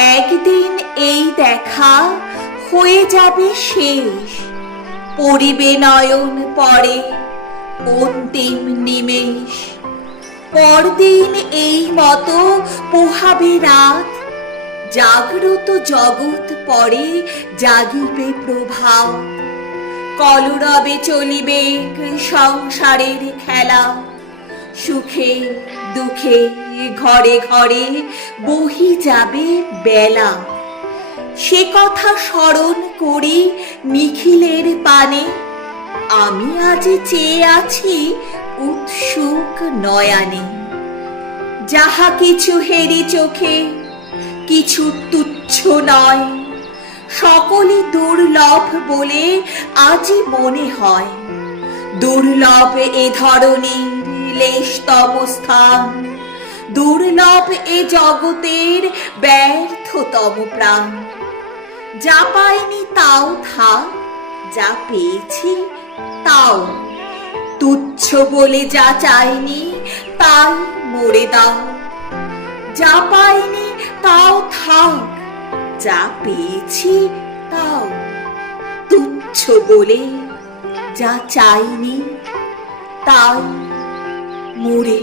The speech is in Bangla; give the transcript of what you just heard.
একদিন এই দেখা হয়ে যাবে শেষ। পরিবে নয়ন পরে, অন্তিম নিমেষ। পরদিন এই মতো পোহাবে রাত। জাগ্রত জগৎ পরে জাগিবে প্রভাব কলরবে চলিবে সংসারের খেলা। সুখে, দুঃখে, ঘরে ঘরে বহি যাবে বেলা। সে কথা স্মরণ করি নিখিলের পানে, আমি আজ চেয়ে আছি উৎসুক নয়ানে। যাহা কিছু হেরি চোখে, কিছু তুচ্ছ নয়। সকলই দুর্লভ বলে আজই মনে হয়। দুর্লভ এ ধরনের স্থান দুর্লভ এ জগতের ব্যর্থতম প্রাণ। যা পাইনি তাও থাক, যা পেয়েছি তাও। তুচ্ছ বলে যা চাইনি তাই মরে দাও। যা পাইনি তাও থাক, যা পেয়েছি তাও। তুচ্ছ বলে যা চাইনি তাই মরে